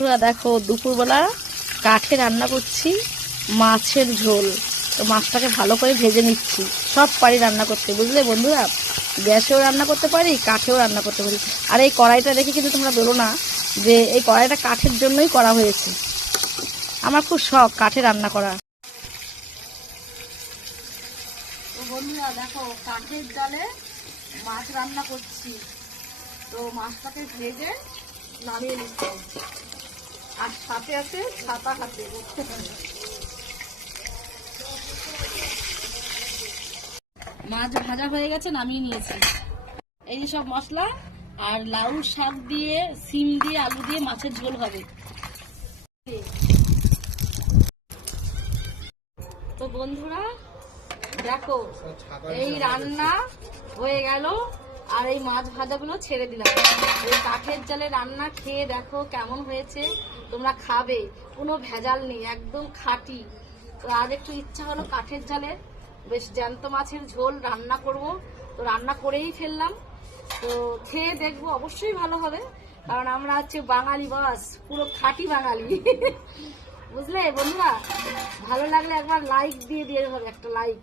দেখো দুপুরবেলা কাঠে রান্না করছি মাছের ঝোল। তো মাছটাকে ভালো করে ভেজে নিচ্ছি। সব পারি রান্না করতে, বুঝলে বন্ধুরা। গ্যাসেও রান্না করতে পারি, কাঠেও রান্না করতে পারি। আর এই কড়াইটা দেখে কিন্তু তোমরা বলো না যে এই কড়াইটা কাঠের জন্যই করা হয়েছে। আমার খুব শখ কাঠে রান্না করা। তো বন্ধুরা দেখো, কাঠের জালে মাছ রান্না করছি। তো মাছটাকে ভেজে নামিয়ে নিচ্ছি। আর সাথে আছে ছাতা হাতে। মাছ ভাজা হয়ে গেছে, নামিয়ে নিয়েছি। এই যে সব মশলা আর লাউ শাক দিয়ে, সিম দিয়ে, আলু দিয়ে মাছের ঝোল হবে। তো বন্ধুরা দেখো, এই রান্না হয়ে গেল। আর এই মাছ ভাজাগুলো ছেড়ে দিলাম। এই কাঠের জালে রান্না খেয়ে দেখো কেমন হয়েছে। তোমরা খাবে, কোনো ভেজাল নেই, একদম খাঁটি। তো আজ একটু ইচ্ছা হলো কাঠের জালে বেশ জ্যান্ত মাছের ঝোল রান্না করব। তো রান্না করেই ফেললাম। তো খেয়ে দেখবো, অবশ্যই ভালো হবে, কারণ আমরা হচ্ছে বাঙালি, বাস পুরো খাঁটি বাঙালি। বুঝলে বন্ধুরা, ভালো লাগলে একবার লাইক দিয়ে হবে, একটা লাইক।